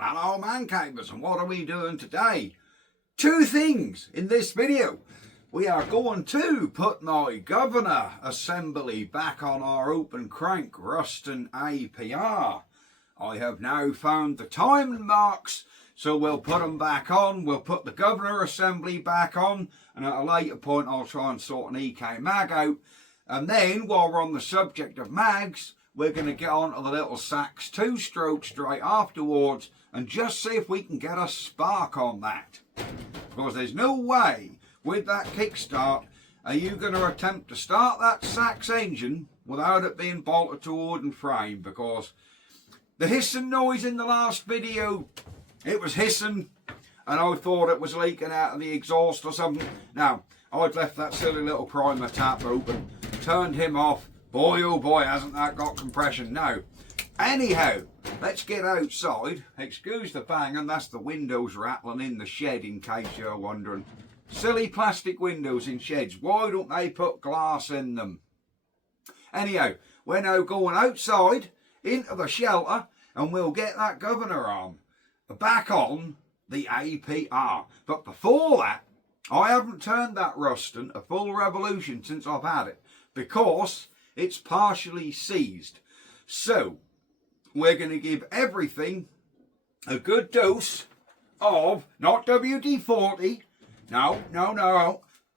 Hello man cavers, and what are we doing today? Two things in this video. We are going to put my governor assembly back on our open crank Ruston APR. I have now found the timing marks, so we'll put them back on. We'll put the governor assembly back on, and at a later point I'll try and sort an EK mag out. And then while we're on the subject of mags, we're going to get on to the little Sachs 2-stroke straight afterwards and just see if we can get a spark on that. Because there's no way with that kickstart are you going to attempt to start that Sachs engine without it being bolted to wood and frame, because the hissing noise in the last video, it was hissing and I thought it was leaking out of the exhaust or something. Now, I'd left that silly little primer tap open, turned him off. Boy oh boy, hasn't that got compression now. Anyhow, let's get outside. Excuse the banging, that's the windows rattling in the shed in case you're wondering. Silly plastic windows in sheds, why don't they put glass in them? Anyhow, we're now going outside into the shelter and we'll get that governor arm back on the APR. But before that, I haven't turned that Ruston a full revolution since I've had it, because it's partially seized. So we're going to give everything a good dose of, not WD-40, no,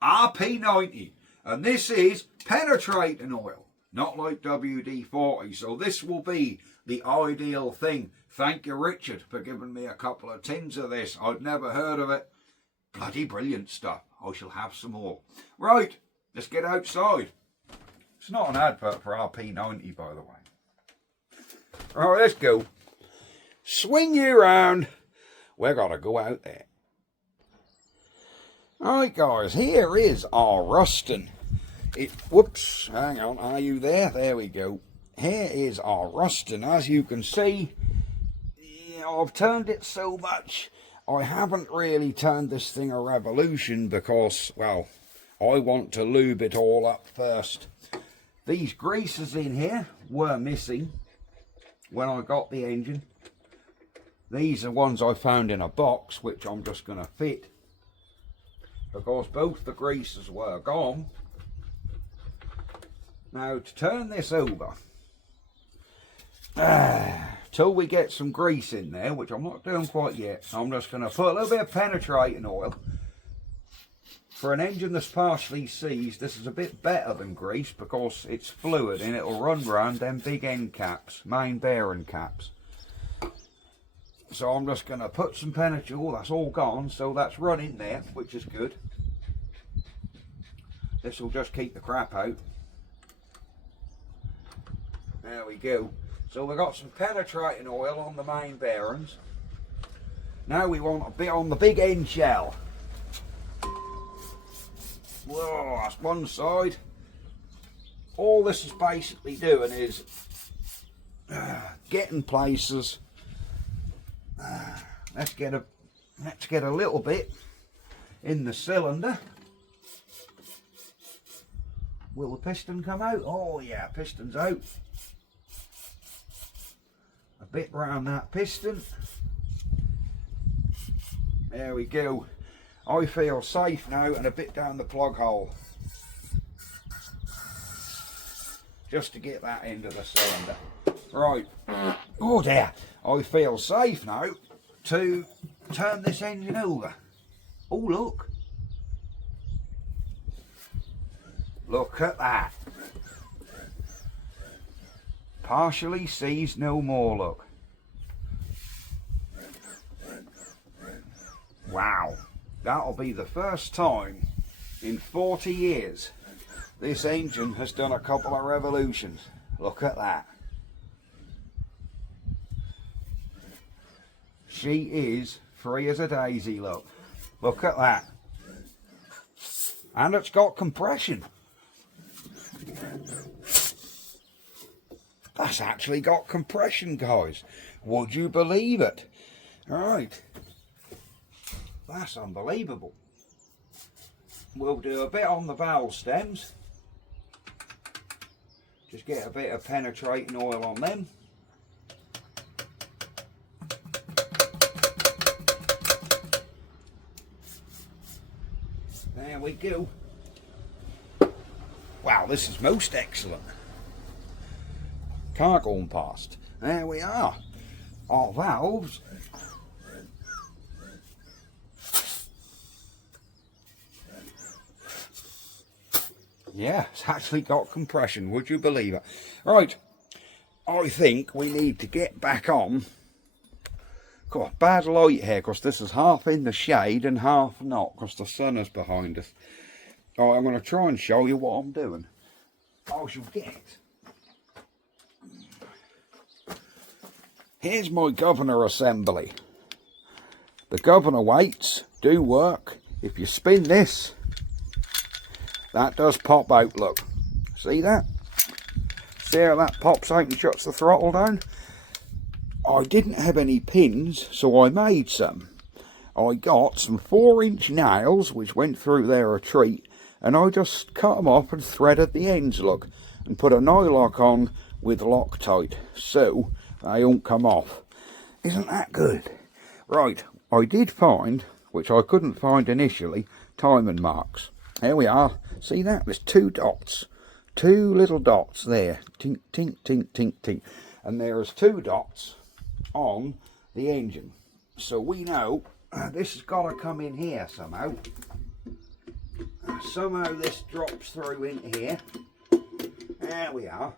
RP90. And this is penetrating oil, not like WD-40. So this will be the ideal thing. Thank you, Richard, for giving me a couple of tins of this. I'd never heard of it. Bloody brilliant stuff. I shall have some more. Right, let's get outside. It's not an advert for RP90, by the way. Right, let's go. Swing you round. We're going to go out there. Alright guys, here is our Ruston. Whoops, hang on, are you there? There we go. Here is our Ruston. As you can see, I've turned it so much, I haven't really turned this thing a revolution because, well, I want to lube it all up first. These greases in here were missing when I got the engine. These are ones I found in a box, which I'm just going to fit, because both the greases were gone. Now, to turn this over, till we get some grease in there, which I'm not doing quite yet, I'm just going to put a little bit of penetrating oil. For an engine that's partially seized, this is a bit better than grease because it's fluid and it'll run round them big end caps, main bearing caps. So I'm just going to put some penetrating oil. That's all gone, so that's running there, which is good. This will just keep the crap out. There we go. So we've got some penetrating oil on the main bearings. Now we want a bit on the big end shell. Whoa, that's one side. All this is basically doing is getting places. Let's get a little bit in the cylinder. Will the piston come out? Oh yeah, piston's out. A bit round that piston. There we go. I feel safe now, and a bit down the plug hole. Just to get that into the cylinder. Right. Oh dear. I feel safe now to turn this engine over. Oh look. Look at that. Partially seized no more, look. Wow. That'll be the first time in 40 years this engine has done a couple of revolutions. Look at that. She is free as a daisy, look. Look at that. And it's got compression. That's actually got compression, guys. Would you believe it? Right. That's unbelievable. We'll do a bit on the valve stems. Just get a bit of penetrating oil on them. we go. Wow, this is most excellent. Car going past. There we are. Our valves. Yeah, it's actually got compression, would you believe it? Right, I think we need to get back on. Got bad light here because this is half in the shade and half not because the sun is behind us. Right, I'm going to try and show you what I'm doing. I shall get. Here's my governor assembly. The governor weights do work. If you spin this, that does pop out, look. See that? See how that pops out and shuts the throttle down? I didn't have any pins, so I made some. I got some 4-inch nails, which went through there a treat, and I just cut them off and threaded the ends, look, and put a nylock on with Loctite, so they won't come off. Isn't that good? Right, I did find, which I couldn't find initially, timing marks. There we are. See that? There's 2 dots. 2 little dots there. Tink, tink, tink, tink, tink. And there's 2 dots on the engine. So we know this has got to come in here somehow. Somehow this drops through in here. There we are.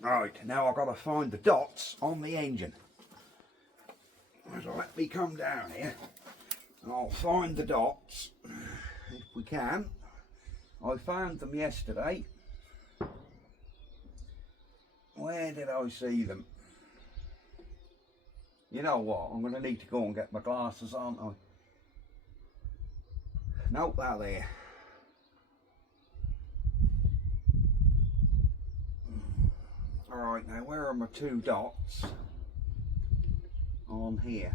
Right, now I've got to find the dots on the engine. So let me come down here. I'll find the dots if we can. I found them yesterday. Where did I see them? You know what, I'm going to need to go and get my glasses, aren't I? Nope, they're there. Alright, now where are my 2 dots? On here.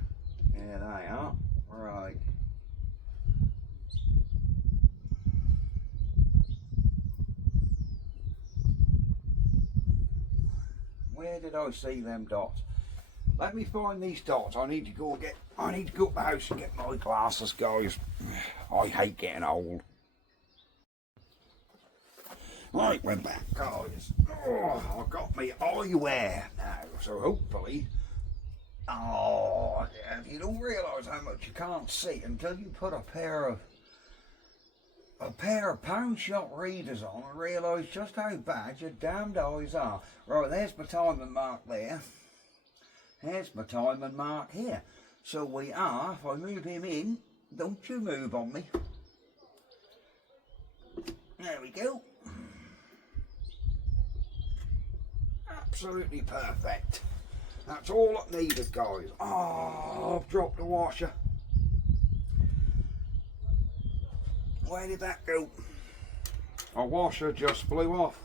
There they are. Right. Where did I see them dots? Let me find these dots. I need to go up the house and get my glasses, guys. I hate getting old. Right, we're back, guys. Oh, I've got my eyewear now, so hopefully. Oh, you don't realise how much you can't see until you put a pair of pound shot readers on and realise just how bad your damned eyes are. Right, there's my timing mark there. There's my timing mark here. So we are, if I move him in, don't you move on me. There we go. Absolutely perfect. That's all it needed, guys. Oh, I've dropped the washer. Where did that go? Our washer just flew off.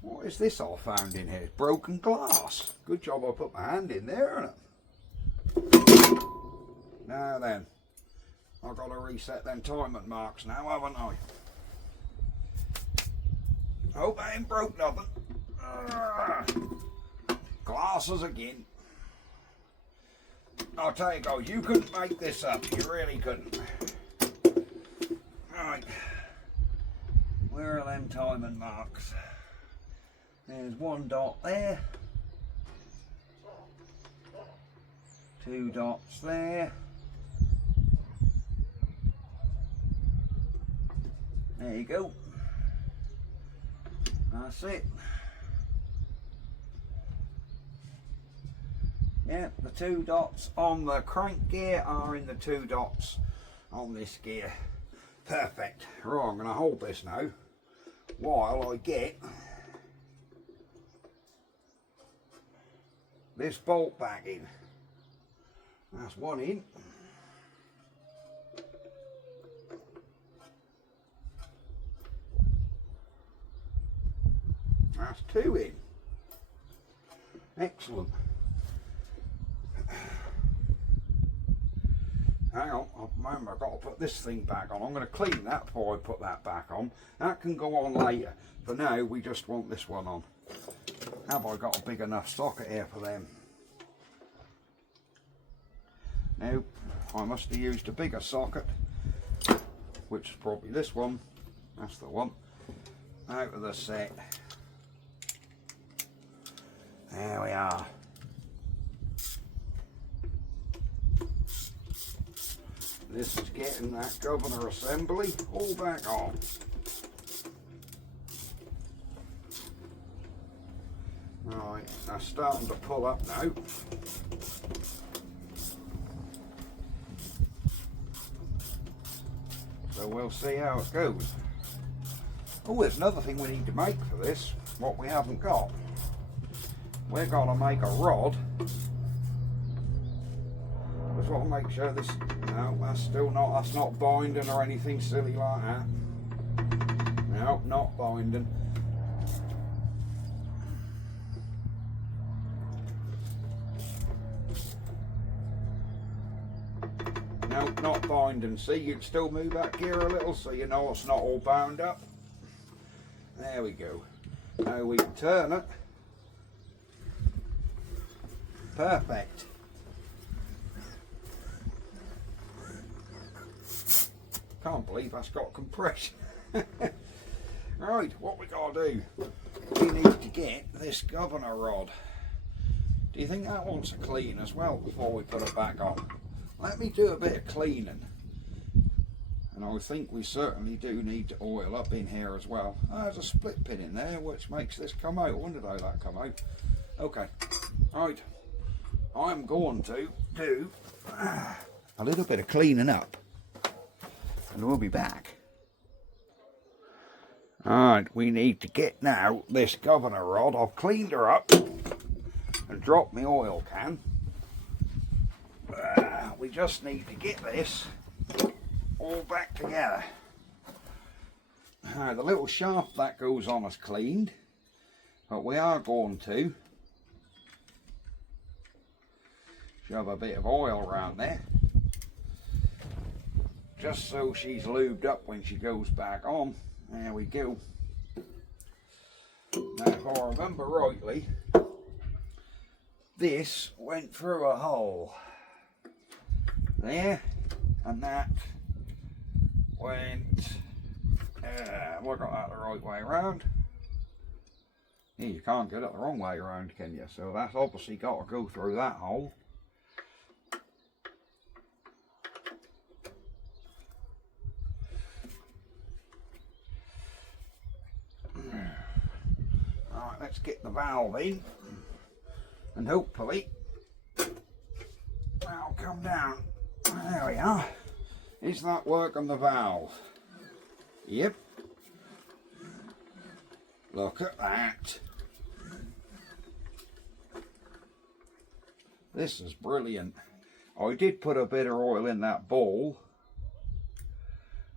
What is this I found in here? Broken glass. Good job I put my hand in there, innit? Now then, I've got to reset them timing marks now, haven't I? Hope I ain't broke nothing. Glasses again. I'll tell you guys, you couldn't make this up. You really couldn't. Right. Where are them timing marks? There's 1 dot there. 2 dots there. There you go. That's it. Yeah, the 2 dots on the crank gear are in the 2 dots on this gear. Perfect. Right, I'm going to hold this now while I get this bolt back in. That's 1 in. That's 2 in. Excellent. Hang on, remember I've got to put this thing back on. I'm going to clean that before I put that back on. That can go on later. For now, we just want this one on. Have I got a big enough socket here for them? Now, I must have used a bigger socket, which is probably this one. That's the one. Out of the set. There we are. This is getting that governor assembly all back on. Right, that's starting to pull up now. So we'll see how it goes. Oh, there's another thing we need to make for this, what we haven't got. We're going to make a rod. Just want to make sure this, no, that's not binding or anything silly like that. No, not binding. No, not binding. See, you can still move that gear a little so you know it's not all bound up. There we go. Now we can turn it. Perfect. Can't believe that's got compression. Right, what we gotta do? We need to get this governor rod. Do you think that wants a clean as well before we put it back on? Let me do a bit of cleaning. And I think we certainly do need to oil up in here as well. There's a split pin in there which makes this come out. I wondered how that come out. Okay, right. I'm going to do a little bit of cleaning up and we'll be back. Alright, we need to get now this governor rod. I've cleaned her up and dropped my oil can. We just need to get this all back together. The little shaft that goes on is cleaned, but we are going to shove a bit of oil around there just so she's lubed up when she goes back on. There we go. Now if I remember rightly, this went through a hole there, and that went, have I got that the right way around? Yeah, you can't get it the wrong way around, can you? So that's obviously got to go through that hole. Alright, let's get the valve in, and hopefully that'll come down. There we are. Is that work on the valve? Yep. Look at that. This is brilliant. I did put a bit of oil in that bowl.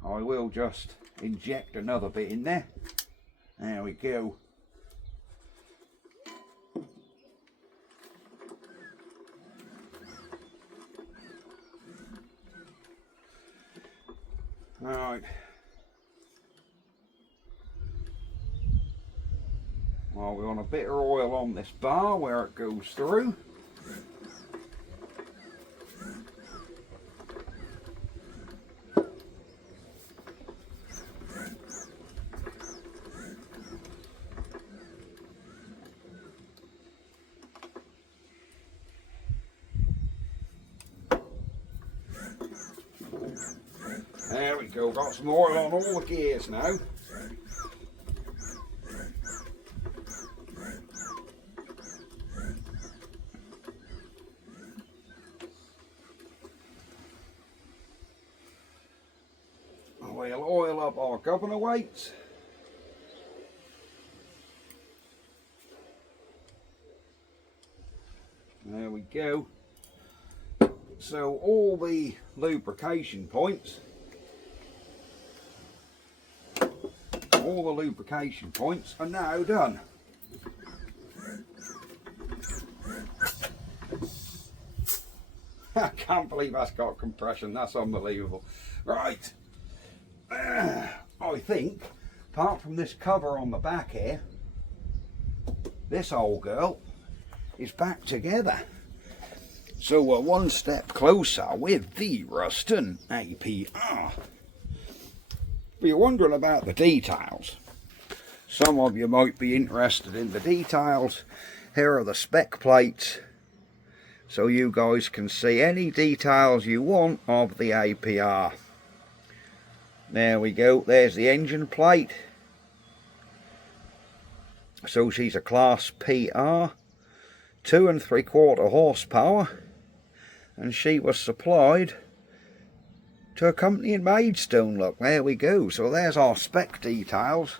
I will just inject another bit in there. There we go. Right. Well, we want a bit of oil on this bar where it goes through. There we go, got some oil on all the gears now. We'll oil up our governor weights. There we go. So all the lubrication points are now done. I can't believe that's got compression, that's unbelievable. Right, I think, apart from this cover on the back here, this old girl is back together. So we're one step closer with the Ruston APR. But you're wondering about the details. Some of you might be interested in the details. Here are the spec plates, so you guys can see any details you want of the APR. There we go, there's the engine plate. So she's a Class PR, 2 3/4 horsepower, and she was supplied to a company in Maidstone. Look, there we go. So there's our spec details.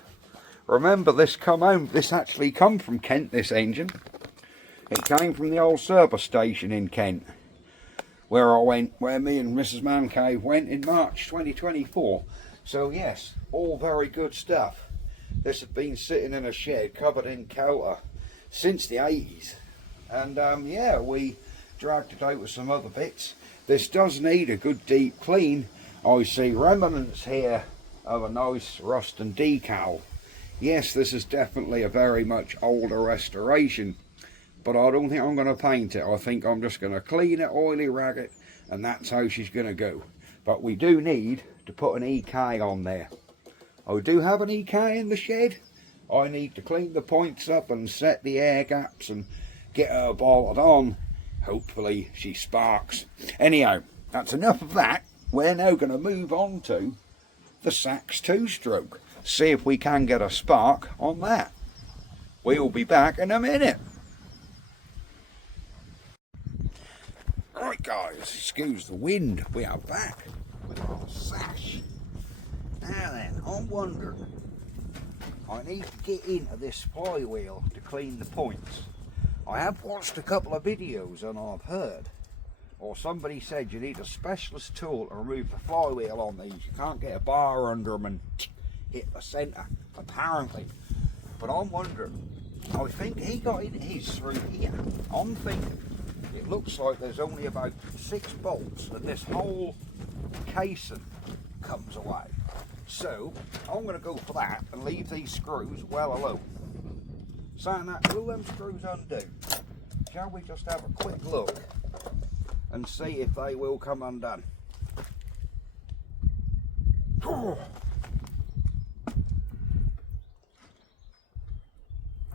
Remember, this actually come from Kent, this engine. It came from the old service station in Kent, where me and Mrs. Mancave went in March 2024. So yes, all very good stuff. This had been sitting in a shed covered in coater since the 80s. And yeah, we dragged it out with some other bits. This does need a good deep clean. I see remnants here of a nice Ruston decal. Yes, this is definitely a very much older restoration, but I don't think I'm going to paint it. I think I'm just going to clean it, oily rag it, and that's how she's going to go. But we do need to put an EK on there. I do have an EK in the shed. I need to clean the points up and set the air gaps and get her bolted on. Hopefully she sparks. Anyhow, that's enough of that. We're now going to move on to the Sachs 2-stroke. See if we can get a spark on that. We'll be back in a minute. Right guys, excuse the wind. We are back with our sash. Now then, I'm wondering, I need to get into this flywheel to clean the points. I have watched a couple of videos and I've heard, or somebody said, you need a specialist tool to remove the flywheel on these. You can't get a bar under them and hit the centre, apparently. But I'm wondering, I think he got in his through here. I'm thinking it looks like there's only about 6 bolts and this whole casing comes away. So I'm going to go for that and leave these screws well alone. Saying that, will them screws undo? Shall we just have a quick look and see if they will come undone?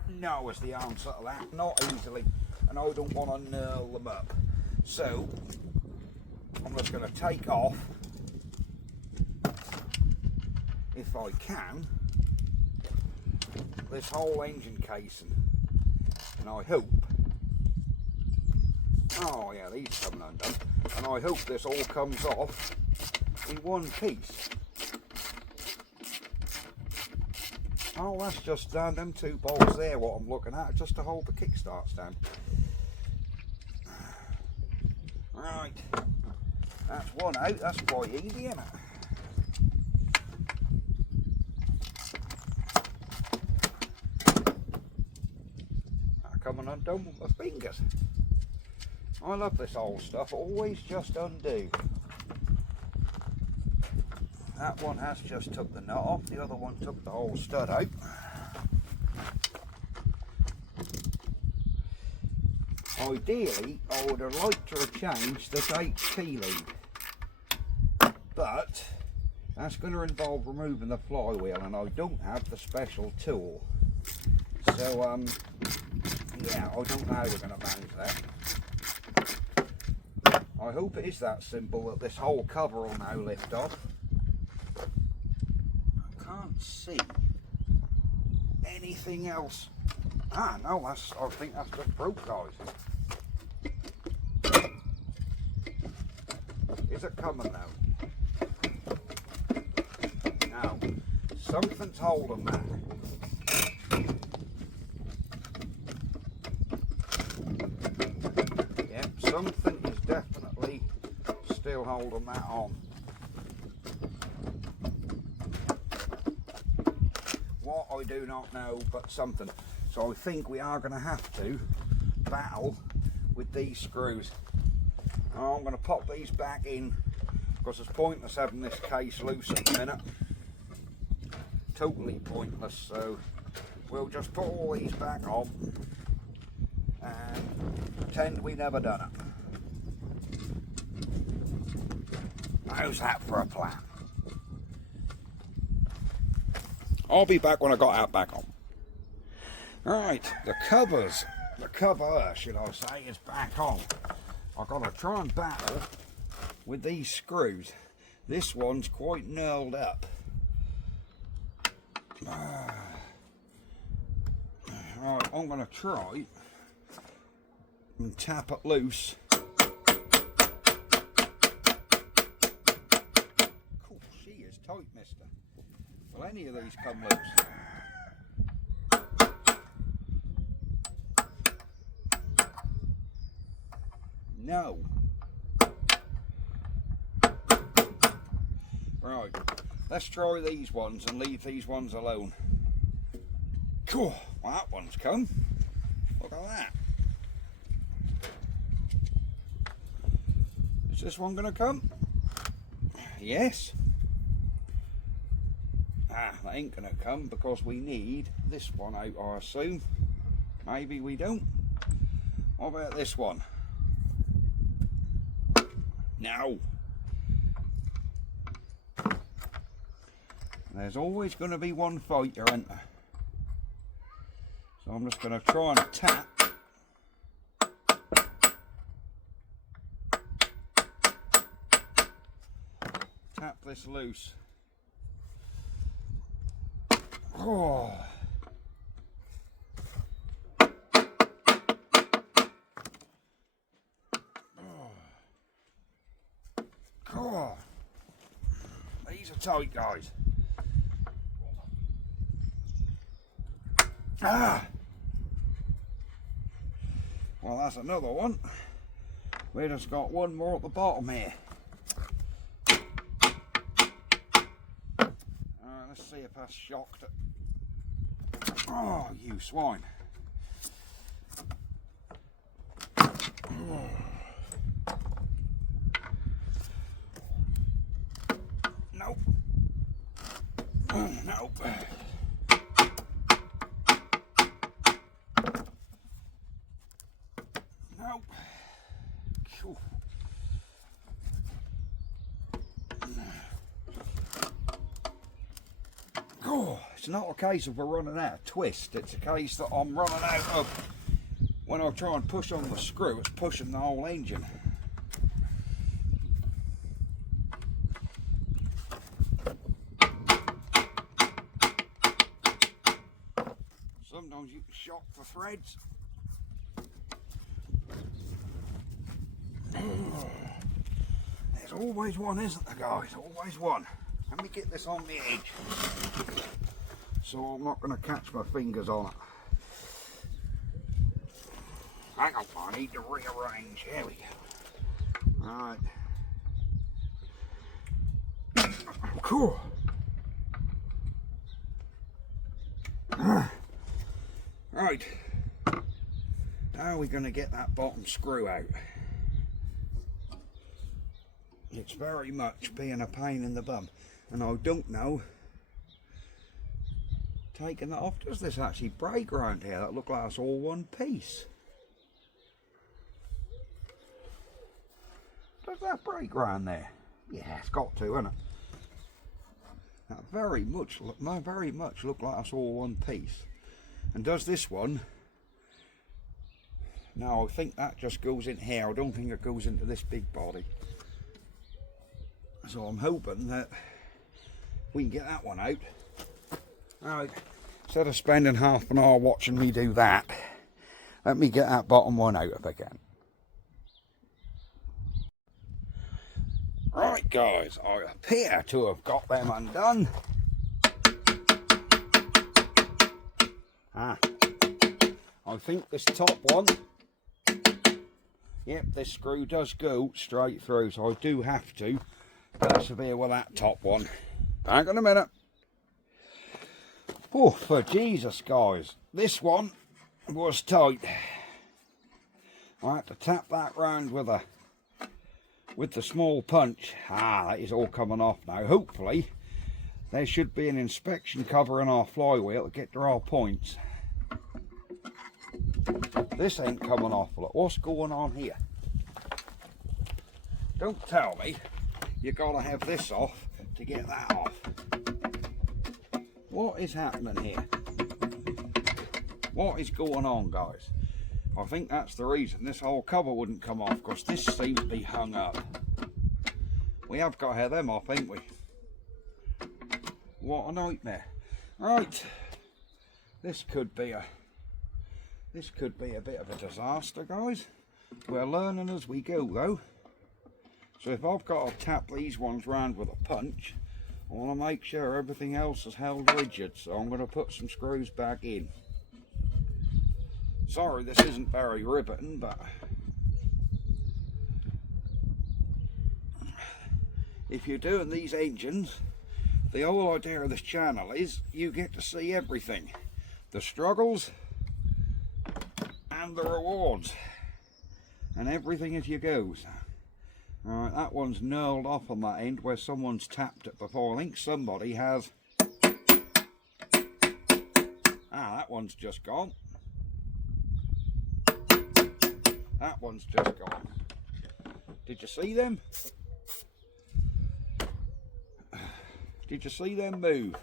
No is the answer to that, not easily, and I don't want to knurl them up. So I'm just going to take off, if I can, this whole engine casing, and I hope, oh yeah, these coming undone, and I hope this all comes off in one piece. Oh, that's just them 2 bolts there, what I'm looking at, just to hold the kickstart stand. Right, that's one out. That's quite easy, isn't it? Coming undone with my fingers. I love this old stuff, always just undo. That one has just took the nut off, the other one took the whole stud out. Ideally, I would have liked to have changed this HT lead, but that's going to involve removing the flywheel and I don't have the special tool. So yeah, I don't know how we're going to manage that. I hope it is that simple that this whole cover will now lift off. I can't see anything else. Ah no, I think that's just broke, guys. Is it coming now? No, something's holding that. Something is definitely still holding that on. What, I do not know, but something. So I think we are going to have to battle with these screws. Now I'm going to pop these back in because it's pointless having this case loose at the minute. Totally pointless, so we'll just put all these back on and pretend we never done it. How's that for a plan? I'll be back when I got out back on. Right, the cover, should I say, is back on. I've got to try and battle with these screws. This one's quite knurled up. Right, I'm going to try and tap it loose. Cool, she is tight, mister. Will any of these come loose? No. Right, let's try these ones and leave these ones alone. Cool, well, that one's come. Look at that. Is this one going to come? Yes. That ain't going to come because we need this one out, I assume. Maybe we don't. What about this one? No. There's always going to be one fighter, isn't there? So I'm just going to try and tap this loose. Oh. Oh. These are tight, guys. Ah. Well, that's another one. We just got one more at the bottom here. Alright, let's see if that's shocked it. Oh, you swine. Oh. Nope. Nope. Nope. Phew. Oh, it's not a case of we're running out of twist, it's a case that I'm running out of, when I try and push on the screw, it's pushing the whole engine. Sometimes you can shock the threads. There's always one, isn't there, guys? Always one. Let me get this on the edge so I'm not going to catch my fingers on it. Hang on, I need to rearrange. Here we go. Alright. Cool. Right. How are we going to get that bottom screw out? It's very much being a pain in the bum. And I don't know, taking that off, does this actually break around here? That look like it's all one piece. Does that break around there? Yeah, it's got to, isn't it? That very much look like it's all one piece. And does this one? No, I think that just goes in here. I don't think it goes into this big body. So I'm hoping that we can get that one out. Alright, instead of spending half an hour watching me do that, let me get that bottom one out if I can. Right guys, I appear to have got them undone. I think this top one, yep, this screw does go straight through, so I do have to persevere with that top one. Hang on a minute. Oh, for Jesus, guys, this one was tight. I had to tap that round with the small punch. That is all coming off now. Hopefully there should be an inspection cover in our flywheel to get to our points. This ain't coming off. Look, what's going on here? Don't tell me you got to have this off to get that off. What is happening here? What is going on, guys? I think that's the reason this whole cover wouldn't come off, because this seems to be hung up. We have got to have them off, ain't we? What a nightmare. Right, this could be a bit of a disaster, guys. We're learning as we go, though. So if I've got to tap these ones round with a punch, I want to make sure everything else is held rigid, so I'm going to put some screws back in. Sorry, this isn't very riveting, but if you're doing these engines, the whole idea of this channel is you get to see everything. The struggles and the rewards. And everything as you go. Alright, that one's knurled off on that end where someone's tapped it before. I think somebody has. Ah, that one's just gone. That one's just gone. Did you see them? Did you see them move?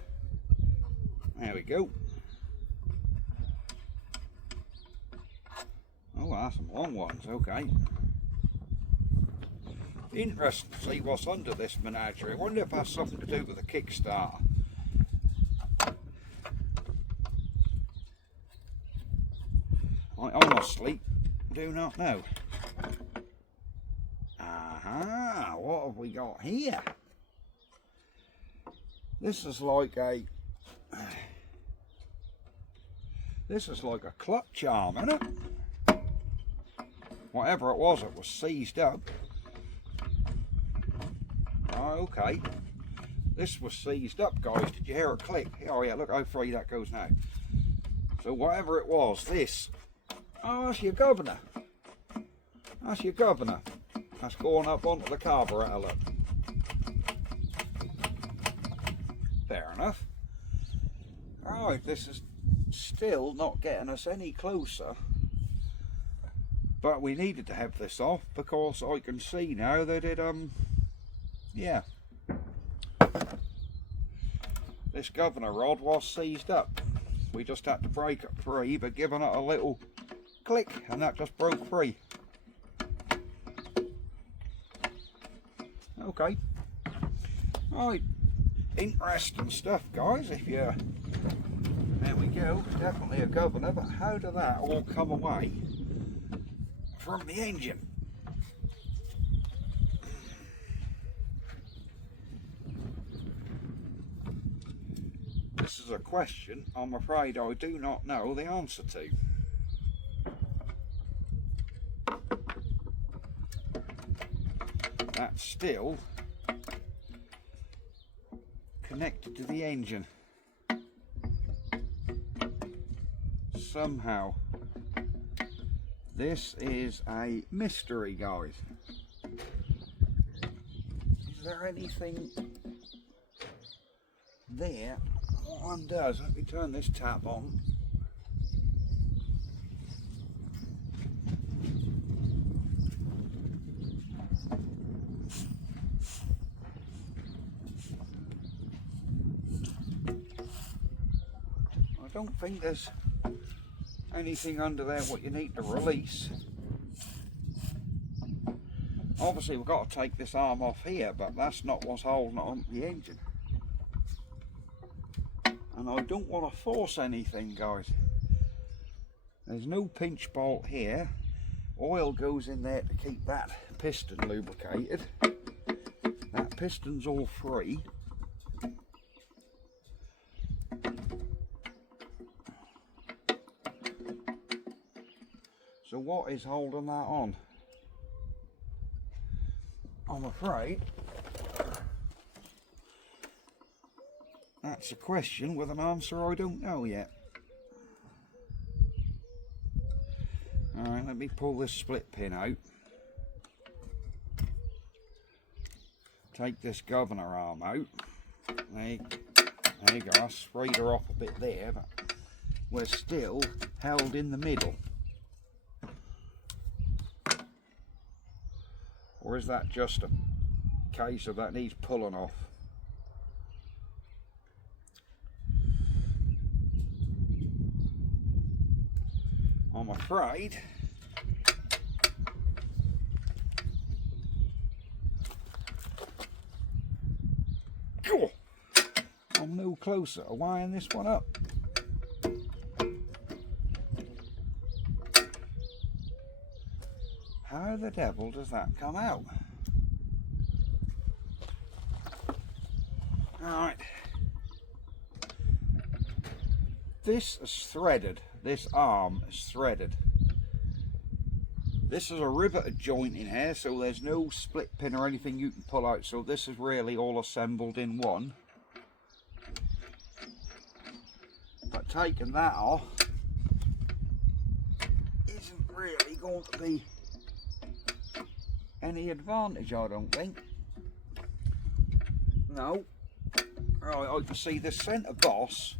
There we go. Oh, that's some long ones, okay. Interesting to see what's under this menagerie. I wonder if that's something to do with the Kickstarter. I honestly do not know. Aha, what have we got here? This is like a clutch arm, isn't it? Whatever it was seized up. Oh, okay. This was seized up, guys. Did you hear it click? Oh yeah, look how free that goes now. So whatever it was, this. Oh, that's your governor. That's your governor. That's going up onto the carburetor, look. Fair enough. Right, this is still not getting us any closer. But we needed to have this off because I can see now that it, yeah. This governor rod was seized up. We just had to break it free, but giving it a little click and that just broke free. Okay. Right. Interesting stuff, guys. If you, there we go, definitely a governor, but how did that all come away from the engine? This is a question I'm afraid I do not know the answer to. That's still connected to the engine somehow. This is a mystery, guys. Is there anything there? What one does? Let me turn this tap on. I don't think there's anything under there what you need to release. Obviously we've got to take this arm off here, but that's not what's holding on the engine. And I don't want to force anything, guys. There's no pinch bolt here. Oil goes in there to keep that piston lubricated. That piston's all free. So what is holding that on? I'm afraid that's a question with an answer I don't know yet. Alright, let me pull this split pin out. Take this governor arm out. There you go, I sprayed her off a bit there, but we're still held in the middle. Or is that just a case of that needs pulling off. I'm afraid I'm no closer to wiring this one up. How the devil does that come out? Alright. This is threaded. This arm is threaded. This is a riveted joint in here, so there's no split pin or anything you can pull out. So this is really all assembled in one. But taking that off isn't really going to be any advantage, I don't think. No. Right, I can see the centre boss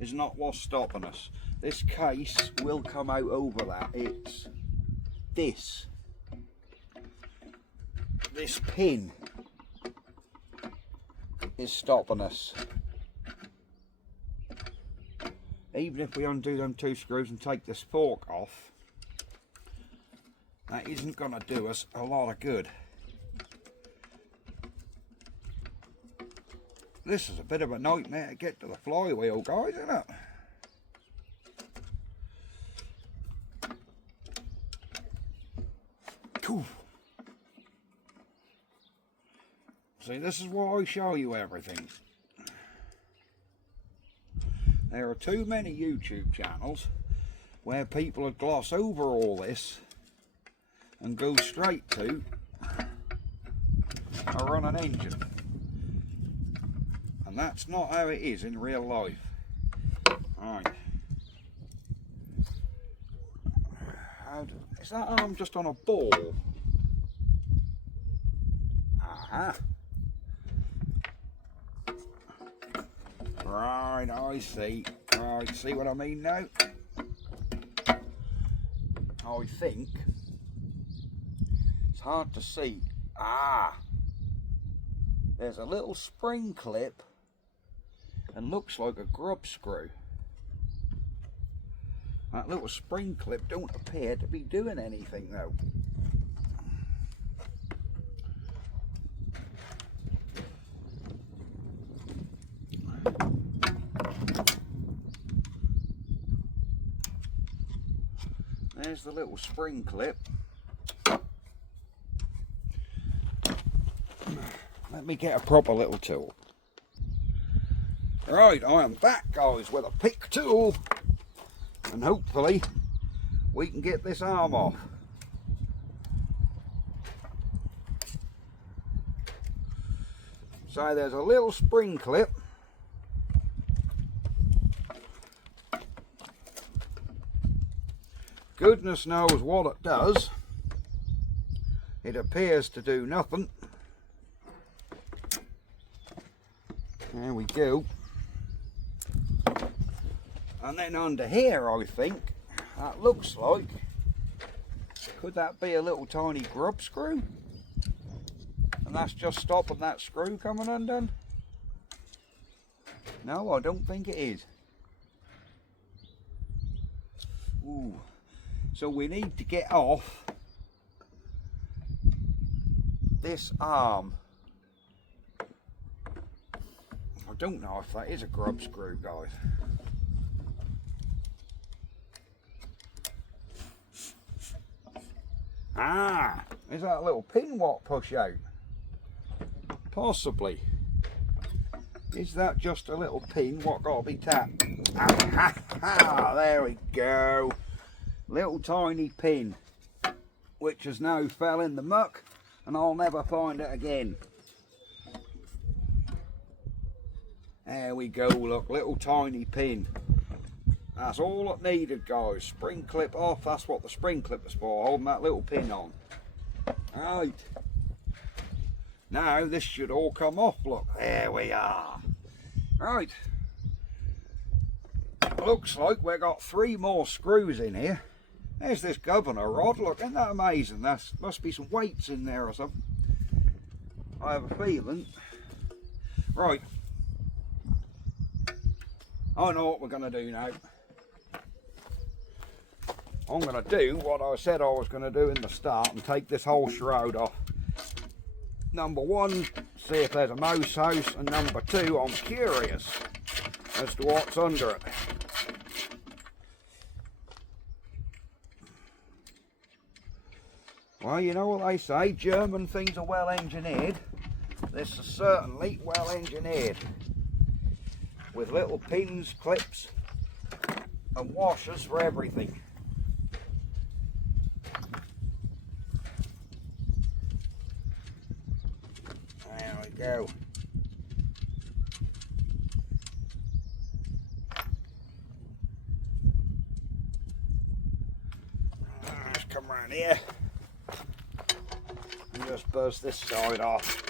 is not what's stopping us. This case will come out over that. It's this pin is stopping us. Even if we undo them 2 screws and take this fork off, that isn't going to do us a lot of good. This is a bit of a nightmare to get to the flywheel, guys, isn't it? Cool. See, this is why I show you everything. There are too many YouTube channels where people would gloss over all this and go straight to a running engine. And that's not how it is in real life. Alright. Is that arm just on a ball? Aha. Right, I see. Right, see what I mean now? I think it's hard to see. Ah, there's a little spring clip and looks like a grub screw. That little spring clip don't appear to be doing anything though. There's the little spring clip. Let me get a proper little tool. Right, I am back, guys, with a pick tool, and hopefully we can get this arm off. So there's a little spring clip. Goodness knows what it does. It appears to do nothing. There we go. And then under here, I think, that looks like, could that be a little tiny grub screw? And that's just stopping that screw coming undone? No, I don't think it is. Ooh. So we need to get off this arm. I don't know if that is a grub screw, guys. Ah, is that a little pin what push out? Possibly. Is that just a little pin what got to be tapped? Ah, there we go. Little tiny pin, which has now fell in the muck, and I'll never find it again. There we go, look, little tiny pin. That's all it needed, guys. Spring clip off, that's what the spring clip is for, holding that little pin on. Right. Now this should all come off, look, there we are. Right. Looks like we've got 3 more screws in here. There's this governor rod, look, isn't that amazing? That must be some weights in there or something. I have a feeling. Right. I know what we're going to do now. I'm going to do what I said I was going to do in the start and take this whole shroud off. Number one, see if there's a mouse house, and number two, I'm curious as to what's under it. Well, you know what they say, German things are well engineered. This is certainly well engineered, with little pins, clips and washers for everything. There we go. Let's come around here and just buzz this side off.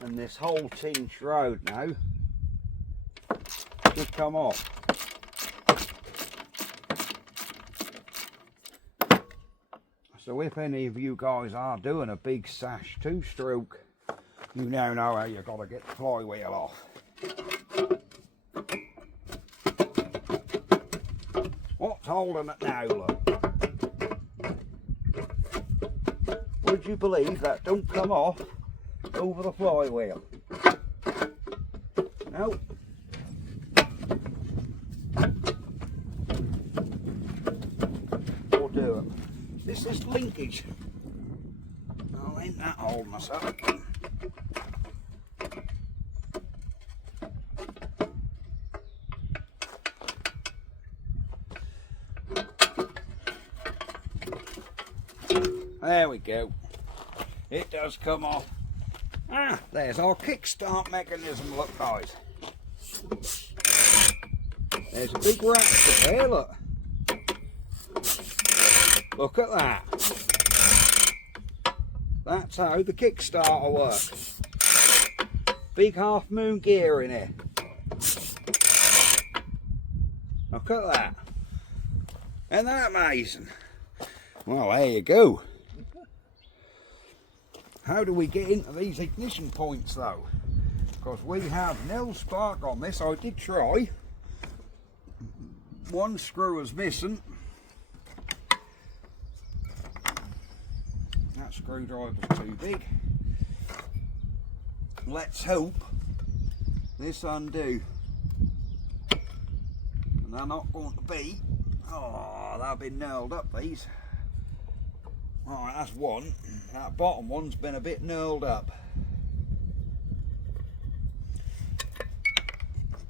And this whole tin shroud now should come off. So if any of you guys are doing a big sash two-stroke, you now know how you've got to get the flywheel off. What's holding it now, look? Would you believe that don't come off over the flywheel? No. We'll do it. This is linkage. Oh, ain't that holding us up? There we go. It does come off. Ah, there's our kickstart mechanism, look guys. There's a big ratchet there, look. Look at that. That's how the Kickstarter works. Big half moon gear in here. Look at that. Isn't that amazing? Well, there you go. How do we get into these ignition points though? Because we have no spark on this. I did try. One screw is missing. That screwdriver's too big. Let's hope this undo. And they're not going to be. Oh, they've been nailed up, these. Alright, that's one. That bottom one's been a bit knurled up.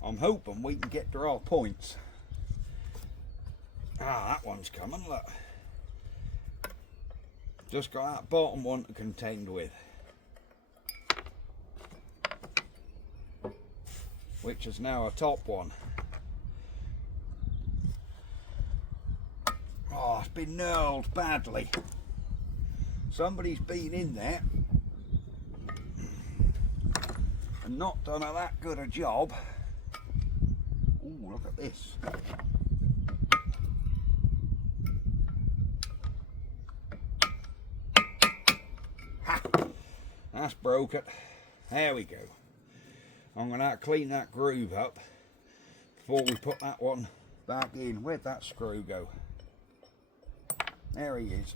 I'm hoping we can get to our points. Ah, that one's coming, look. Just got that bottom one to contend with. Which is now a top one. Oh, it's been knurled badly. Somebody's been in there and not done a that good a job. Ooh, look at this. Ha! That's broke it. There we go. I'm going to clean that groove up before we put that one back in. Where'd that screw go? There he is.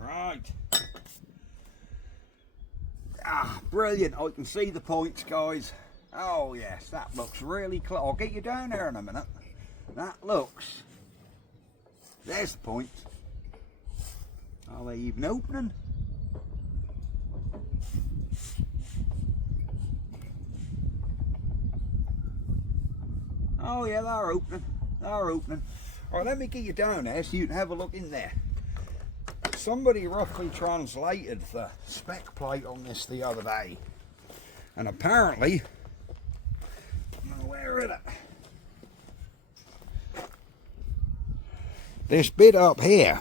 Right. Ah, brilliant. I can see the points, guys. Oh, yes, that looks really close. I'll get you down there in a minute. That looks... There's the point. Are they even opening? Oh, yeah, they're opening. They're opening. All right, let me get you down there so you can have a look in there. Somebody roughly translated the spec plate on this the other day, and apparently, where is it? This bit up here,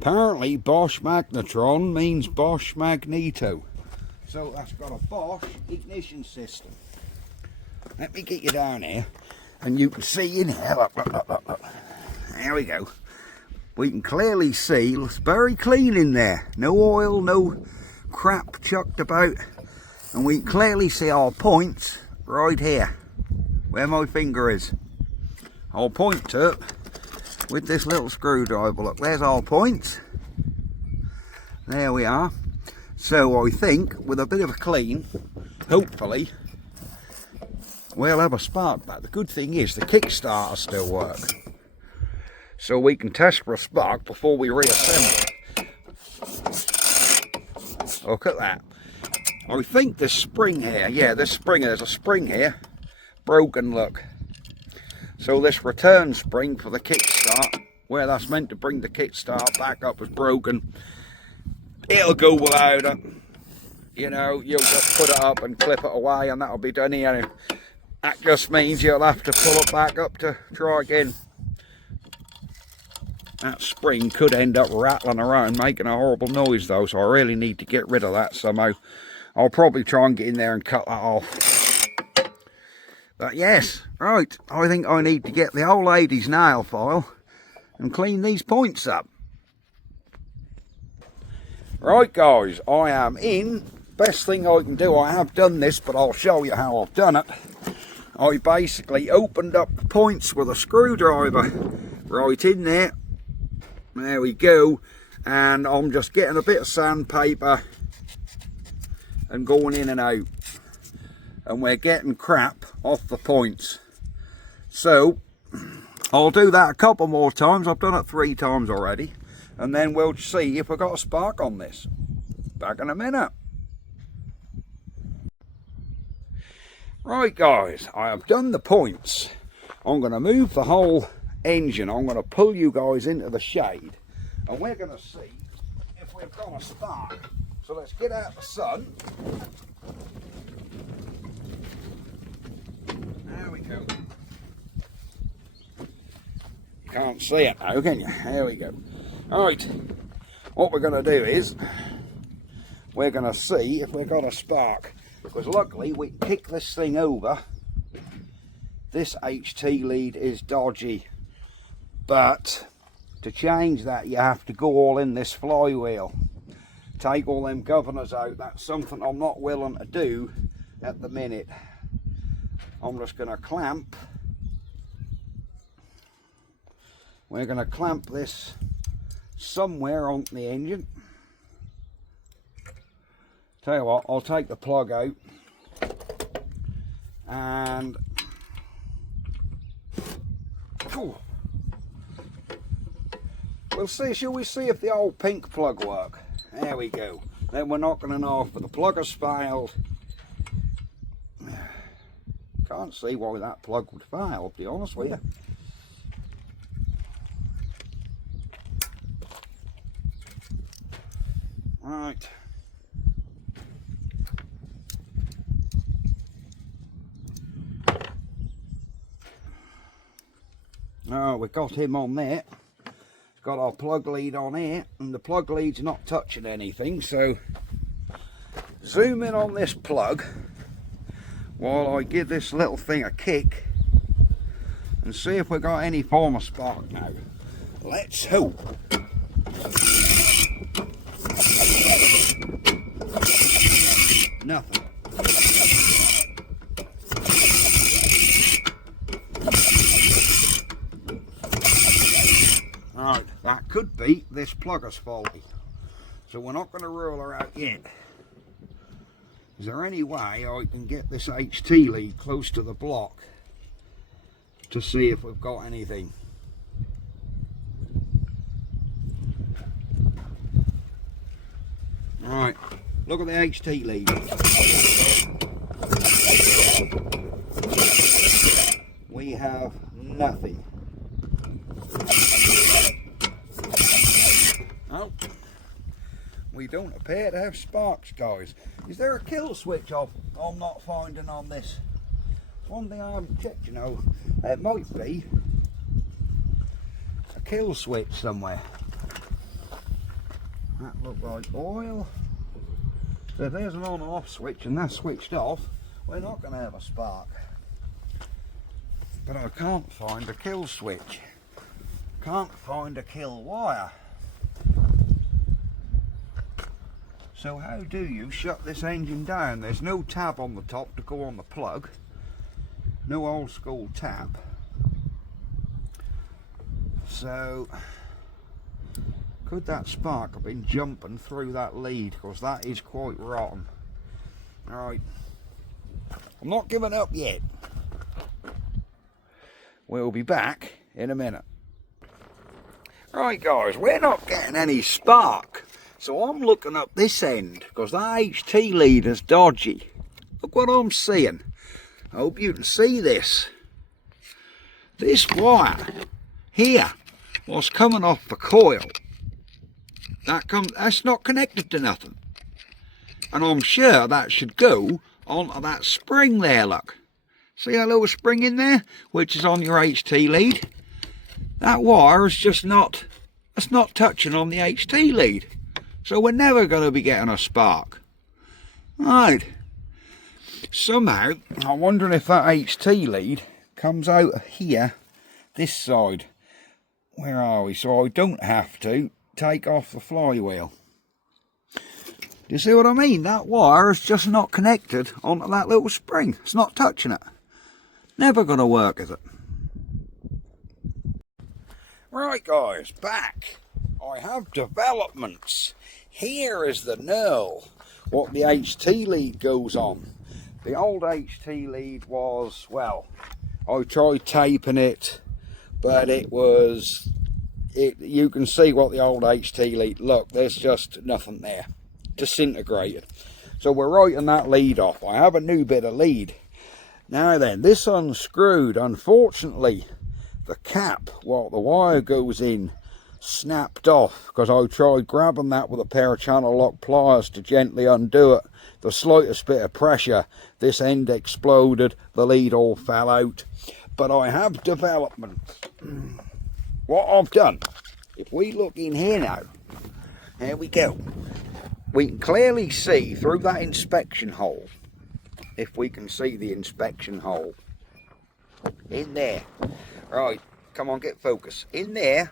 apparently Bosch Magnetron means Bosch Magneto, so that's got a Bosch ignition system. let me get you down here and you can see in here. Look, look, look, look, look. There we go. We can clearly see it's very clean in there. No oil, no crap chucked about. And we can clearly see our points right here, where my finger is. I'll point to it with this little screwdriver. Look, there's our points. There we are. So I think with a bit of a clean, hopefully we'll have a spark back. The good thing is the kickstarter still works, so we can test for a spark before we reassemble. Look at that. I think this spring here, yeah, this spring, there's a spring here, broken, look. So this return spring for the kickstart, where that's meant to bring the kickstart back up, is broken. It'll go without it. You know, you'll just put it up and clip it away and that'll be done here. That just means you'll have to pull it back up to try again. That spring could end up rattling around, making a horrible noise though, so I really need to get rid of that somehow. I'll probably try and get in there and cut that off. But yes, right, I think I need to get the old lady's nail file and clean these points up. Right guys, I am in. Best thing I can do, I have done this, but I'll show you how I've done it. I basically opened up the points with a screwdriver right in there. There we go. And I'm just getting a bit of sandpaper and going in and out. And we're getting crap off the points. So, I'll do that a couple more times. I've done it 3 times already. And then we'll see if we've got a spark on this. Back in a minute. Right guys, I have done the points. I'm going to move the whole engine. I'm going to pull you guys into the shade. And we're going to see if we've got a spark. So let's get out the sun. There we go. You can't see it now, can you? There we go. Alright, what we're going to do is we're going to see if we've got a spark. Because luckily we can kick this thing over. This HT lead is dodgy. But to change that you have to go all in this flywheel. Take all them governors out. That's something I'm not willing to do at the minute. I'm just going to clamp. We're going to clamp this somewhere on the engine. Tell you what, I'll take the plug out and we'll see. Shall we see if the old pink plug work? There we go. Then we're not going to know if the plug has failed. Can't see why that plug would fail, to be honest with you. Right. Oh, we've got him on there. Got our plug lead on here, and the plug lead's not touching anything, so zoom in on this plug while I give this little thing a kick and see if we got any form of spark now. Let's hope. Nothing. Right, that could be this plug is faulty. So we're not going to rule her out yet. Is there any way I can get this HT lead close to the block to see if we've got anything? Right, look at the HT lead. We have nothing. Oh, we don't appear to have sparks, guys. Is there a kill switch I'm not finding on this? One thing I haven't checked, you know. It might be a kill switch somewhere. That looks like oil. So if there's an on and off switch and that's switched off, we're not going to have a spark. but I can't find a kill switch. Can't find a kill wire. So how do you shut this engine down? There's no tab on the top to go on the plug. No old school tab. So could that spark have been jumping through that lead? Because that is quite rotten. Alright, I'm not giving up yet. We'll be back in a minute. Right guys, we're not getting any spark. So I'm looking up this end because that HT lead is dodgy. Look what I'm seeing. I hope you can see this. This wire here was coming off the coil. That's not connected to nothing. And I'm sure that should go onto that spring there, look. See that little spring in there, which is on your HT lead? That wire is just not, it's not touching on the HT lead. So we're never going to be getting a spark. Right. Somehow, I'm wondering if that HT lead comes out here, this side. Where are we? So I don't have to take off the flywheel. Do you see what I mean? That wire is just not connected onto that little spring. It's not touching it. Never going to work, is it? Right guys, back. I have developments. Here is the knurl, what the HT lead goes on. The old HT lead was, well, I tried taping it, but you can see what the old HT lead, look, there's just nothing there, disintegrated. So we're writing that lead off. I have a new bit of lead. Now then, this unscrewed, unfortunately, the cap, what the wire goes in, snapped off because I tried grabbing that with a pair of channel lock pliers to gently undo it. The slightest bit of pressure, this end exploded, the lead all fell out. But I have developments. What I've done, if we look in here now, there we go. We can clearly see through that inspection hole, if we can see the inspection hole, in there. Right, come on, get focus. In there,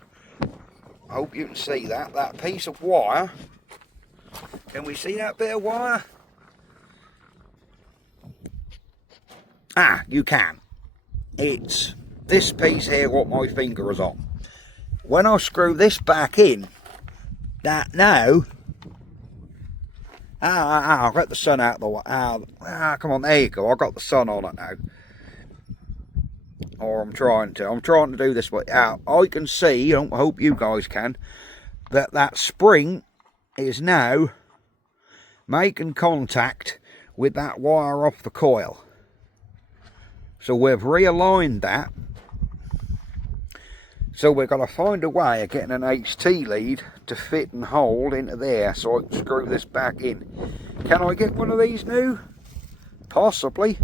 I hope you can see that piece of wire. Can we see that bit of wire? Ah, you can. It's this piece here what my finger is on. When I screw this back in, that now, I've got the sun out of the way. Come on, there you go. I've got the sun on it now. Or I'm trying to do this way. I can see, I hope you guys can, that spring is now making contact with that wire off the coil. So we've realigned that. So we've got to find a way of getting an HT lead to fit and hold into there so I can screw this back in. Can I get one of these new? Possibly.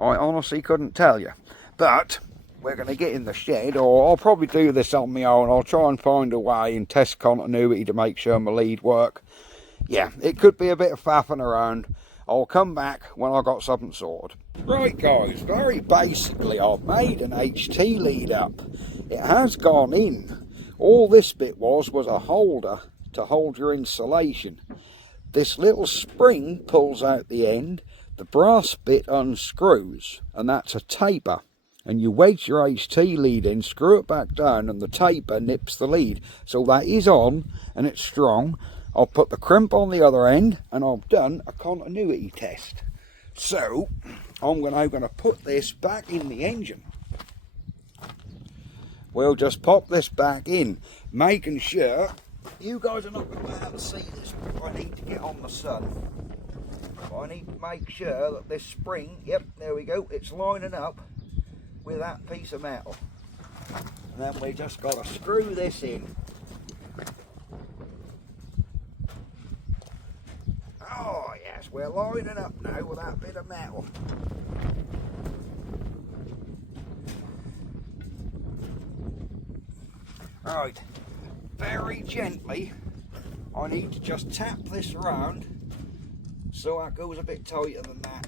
I honestly couldn't tell you. But we're going to get in the shed, or I'll probably do this on my own. I'll try and find a way and test continuity to make sure my lead work. Yeah, it could be a bit of faffing around. I'll come back when I've got something sorted. Right guys, very basically I've made an HT lead up. It has gone in. All this bit was a holder to hold your insulation. This little spring pulls out the end, the brass bit unscrews, and that's a taper. And you wedge your HT lead in, screw it back down, and the taper nips the lead. So that is on, and it's strong. I'll put the crimp on the other end, and I've done a continuity test. So, I'm now going to put this back in the engine. We'll just pop this back in, making sure, you guys are not going to be able to see this, but I need to get on the sun. I need to make sure that this spring, yep, there we go, it's lining up with that piece of metal. And then we just got to screw this in. Oh yes, we're lining up now with that bit of metal. Right, very gently, I need to just tap this around so that goes a bit tighter than that.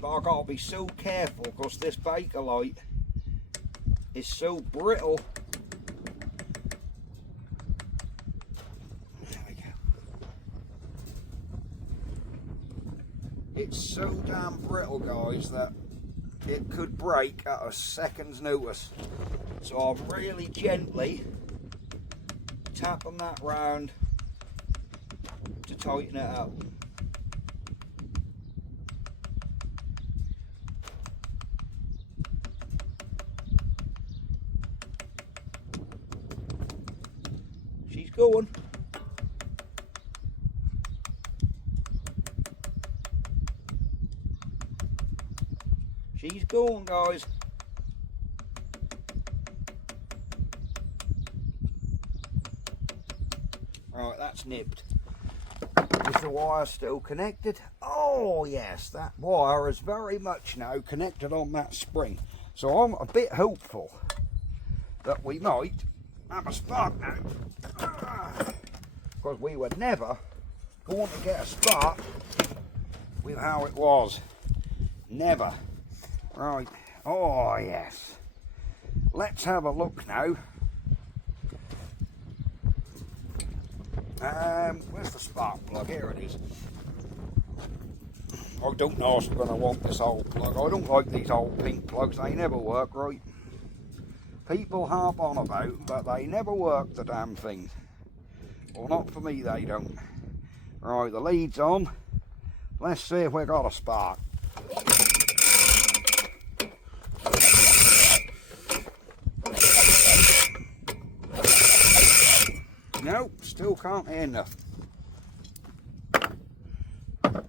But I've got to be so careful because this Bakelite is so brittle. There we go. It's so damn brittle, guys, that it could break at a second's notice. So I'm really gently tapping that round to tighten it up. She's going. She's going, guys. Right, that's nipped. Is the wire still connected? Oh yes, that wire is very much now connected on that spring. So I'm a bit hopeful that we might have a spark now. Because we were never going to get a spark with how it was. Never. Right, oh yes. Let's have a look now. Where's the spark plug? Here it is. I don't know if I'm going to want this old plug. I don't like these old pink plugs. They never work right. People harp on about them, but they never work, the damn things. Well, not for me, they don't. Right, the lead's on. Let's see if we got a spark. Nope, still can't hear nothing. I'm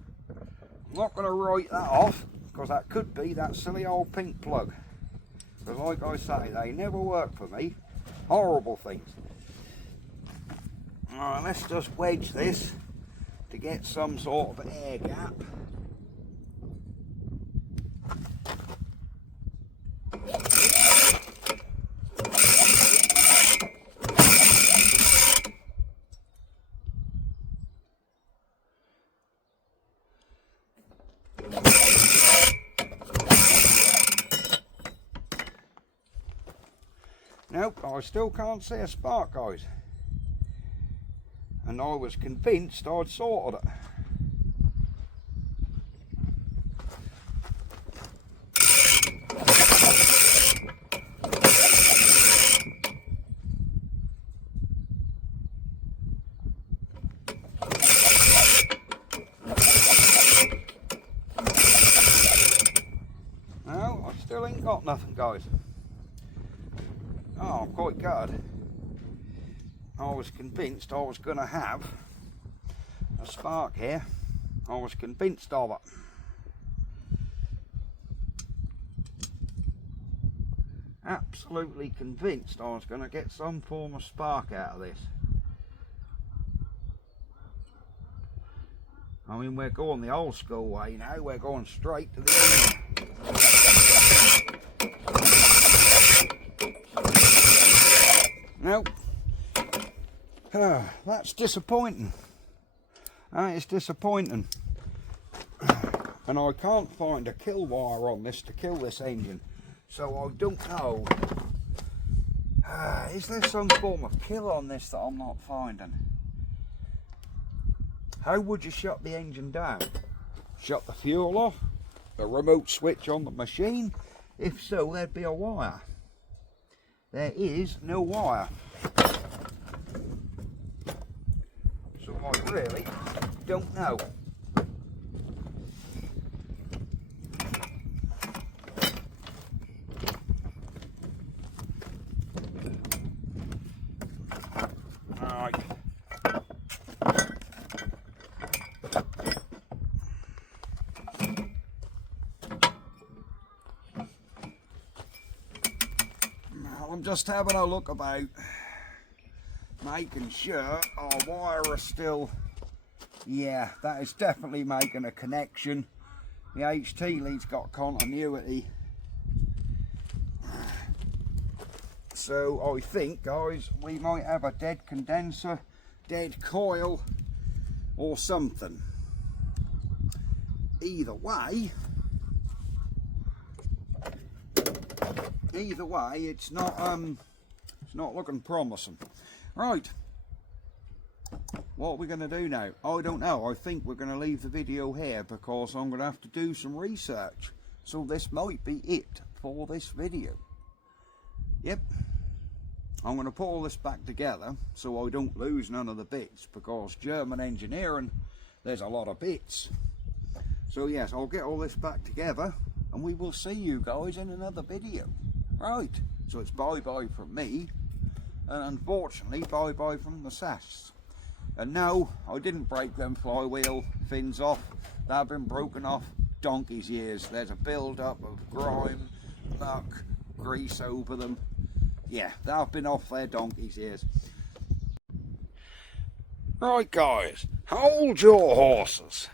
not going to write that off, because that could be that silly old pink plug. Because like I say, they never work for me. Horrible things. Alright, let's just wedge this to get some sort of air gap. Nope, I still can't see a spark, guys. And I was convinced I'd sorted it. No, I still ain't got nothing, guys. Oh, I'm quite good. I was convinced I was going to have a spark here. I was convinced of it. Absolutely convinced I was going to get some form of spark out of this. I mean, we're going the old school way now. We're going straight to the end. Nope. That's disappointing. That is disappointing. And I can't find a kill wire on this to kill this engine. So I don't know. Is there some form of kill on this that I'm not finding? How would you shut the engine down? Shut the fuel off? The remote switch on the machine? If so, there'd be a wire. There is no wire. So I really don't know. Alright. I'm just having a look about, making sure our wire is still, yeah, that is definitely making a connection. The HT lead's got continuity. So I think, guys, we might have a dead condenser, dead coil, or something. Either way, either way, it's not looking promising. Right, what are we going to do now? I don't know. I think we're going to leave the video here because I'm going to have to do some research. So this might be it for this video. Yep. I'm going to put all this back together so I don't lose none of the bits, because German engineering, there's a lot of bits. So yes, I'll get all this back together and we will see you guys in another video. Right, so it's bye bye from me, and unfortunately bye bye from the Sachs. And no, I didn't break them flywheel fins off. They've been broken off donkey's years. There's a build up of grime, muck, grease over them. Yeah, they've been off their donkey's ears. Right guys, hold your horses.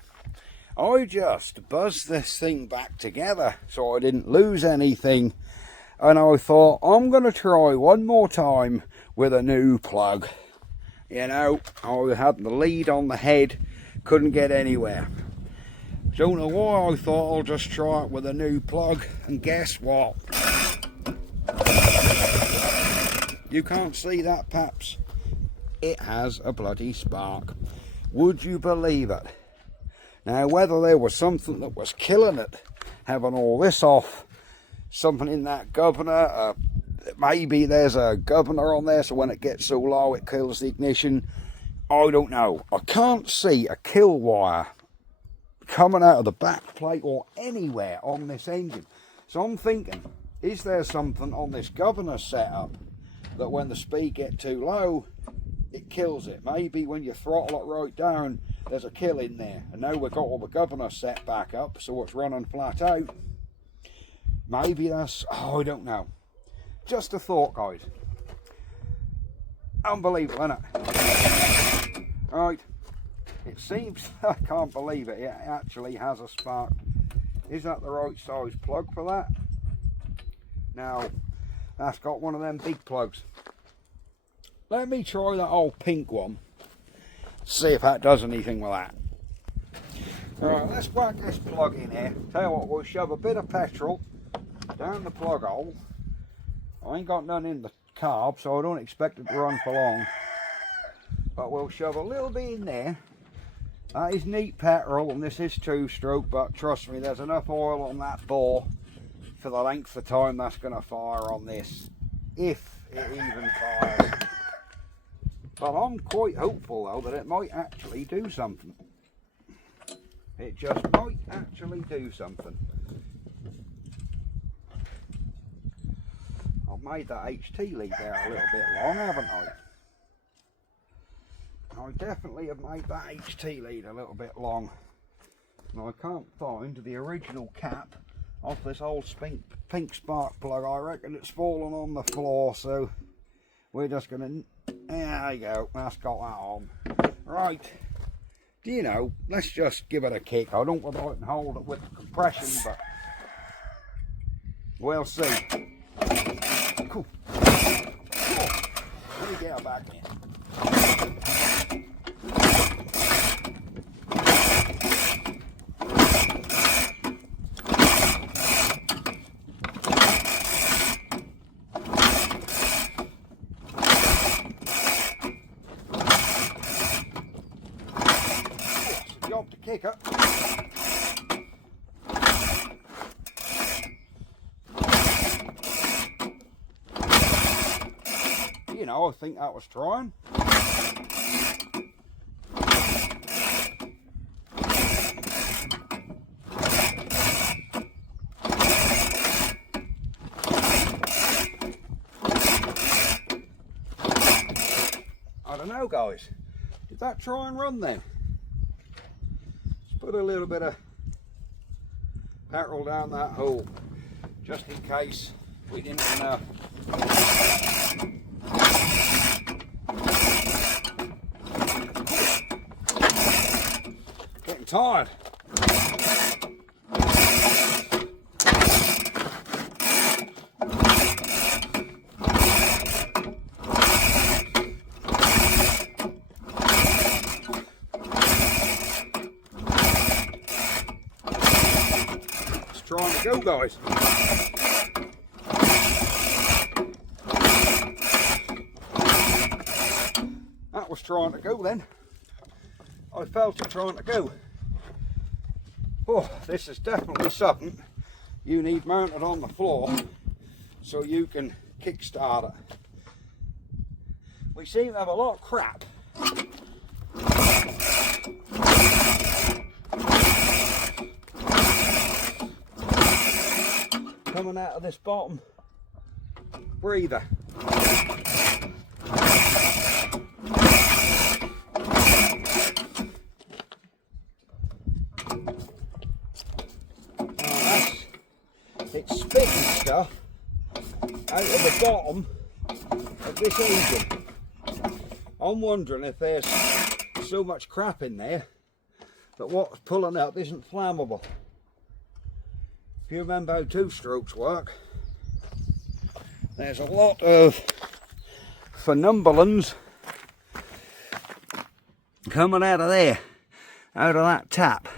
I just buzzed this thing back together so I didn't lose anything, and I thought I'm going to try one more time with a new plug. You know, I had the lead on the head, couldn't get anywhere. Don't know why I thought I'll just try it with a new plug, and guess what? You can't see that, Paps. It has a bloody spark. Would you believe it? Now, whether there was something that was killing it, having all this off, something in that governor, maybe there's a governor on there, so when it gets so low it kills the ignition. I don't know. I can't see a kill wire coming out of the back plate or anywhere on this engine. So I'm thinking, is there something on this governor setup that when the speed gets too low, it kills it? Maybe when you throttle it right down, there's a kill in there. And now we've got all the governor set back up, so it's running flat out. Maybe that's, oh, I don't know. Just a thought, guys. Unbelievable, isn't it? Right. It seems, I can't believe it, it actually has a spark. Is that the right size plug for that? Now, that's got one of them big plugs. Let me try that old pink one. See if that does anything with that. Alright, let's whack this plug in here. Tell you what, we'll shove a bit of petrol down the plug hole. I ain't got none in the carb, so I don't expect it to run for long. But we'll shove a little bit in there. That is neat petrol, and this is 2-stroke, but trust me, there's enough oil on that bore for the length of time that's going to fire on this, if it even fires. But I'm quite hopeful though that it might actually do something. It just might actually do something. I've made that HT lead there a little bit long, haven't I? I definitely have made that HT lead a little bit long. And I can't find the original cap off this old pink spark plug. I reckon it's fallen on the floor, so we're just going to... There you go, that's got that on. Right, do you know, let's just give it a kick. I don't want to hold it with the compression, but we'll see. Cool. Let me get her back in. Job to kick it. You know, I think that was trying. I don't know, guys. Did that try and run then? Let's put a little bit of petrol down that hole, just in case we didn't enough. Getting tired. Trying to go, guys. was trying to go then. I felt it trying to go. Oh, this is definitely something you need mounted on the floor so you can kickstart it. We seem to have a lot of crap coming out of this bottom breather. It's spitting stuff out of the bottom of this engine. I'm wondering if there's so much crap in there that what's pulling up isn't flammable. If you remember how two-strokes work, there's a lot of phenomenons coming out of there, out of that tap.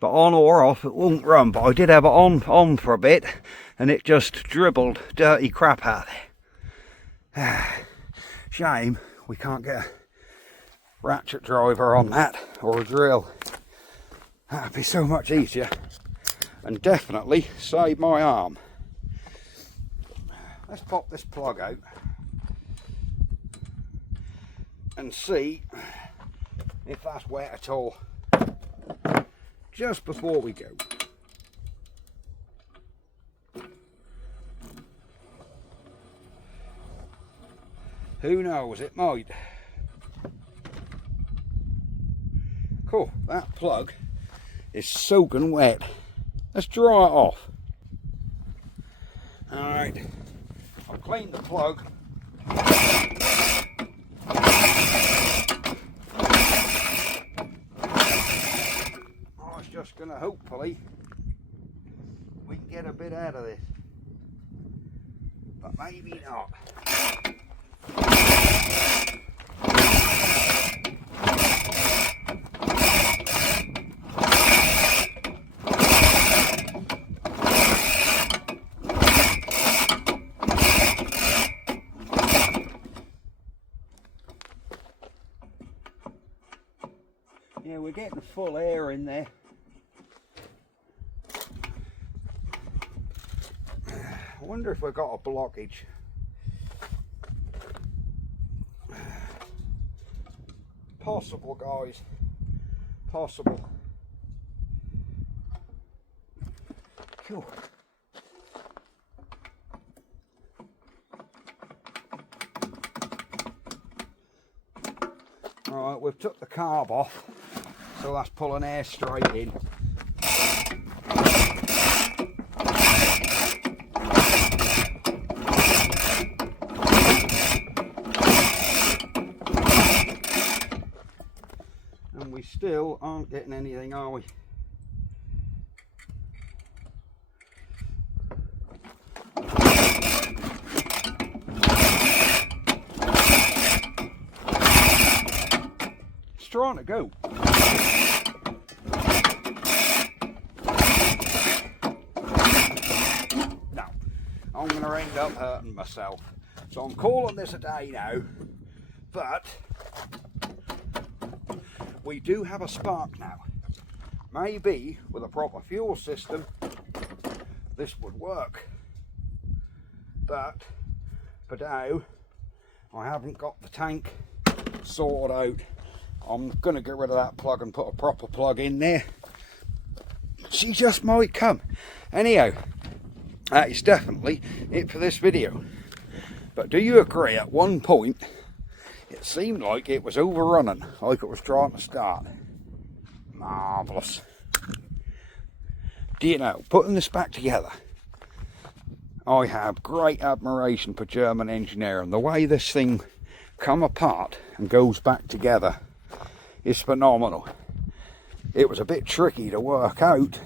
But on or off it won't run, but I did have it on for a bit and it just dribbled dirty crap out there. Shame we can't get a ratchet driver on that or a drill. That'd be so much easier and definitely save my arm. Let's pop this plug out and see if that's wet at all. Just before we go. Who knows, it might. Cool, that plug is soaking wet. Let's dry it off. Alright, I've cleaned the plug. Just gonna hopefully we can get a bit out of this, but maybe not. Yeah, we're getting full air in there. I wonder if we've got a blockage. Possible, guys. Possible. Cool. Alright, we've took the carb off, so that's pulling air straight in. We still aren't getting anything, are we? It's trying to go. No, I'm going to end up hurting myself. So I'm calling this a day now, but we do have a spark now. Maybe with a proper fuel system this would work, but for now I haven't got the tank sorted out. I'm going to get rid of that plug and put a proper plug in there. She just might come. Anyhow, that is definitely it for this video. But do you agree at one point it seemed like it was overrunning, like it was trying to start? Marvellous. Do you know, putting this back together, I have great admiration for German engineering. The way this thing come apart and goes back together is phenomenal. It was a bit tricky to work out,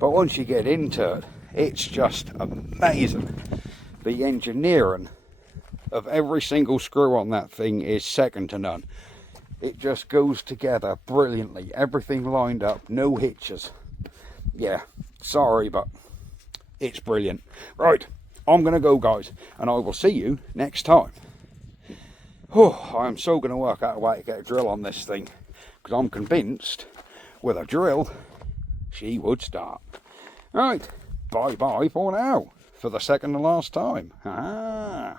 but once you get into it, it's just amazing. The engineering of every single screw on that thing is second to none. It just goes together brilliantly. Everything lined up, no hitches. Yeah, sorry, but it's brilliant. Right, I'm going to go, guys, and I will see you next time. Oh, I'm so going to work out a way to get a drill on this thing, because I'm convinced with a drill she would start. Right, bye bye for now, for the second and last time. Ah.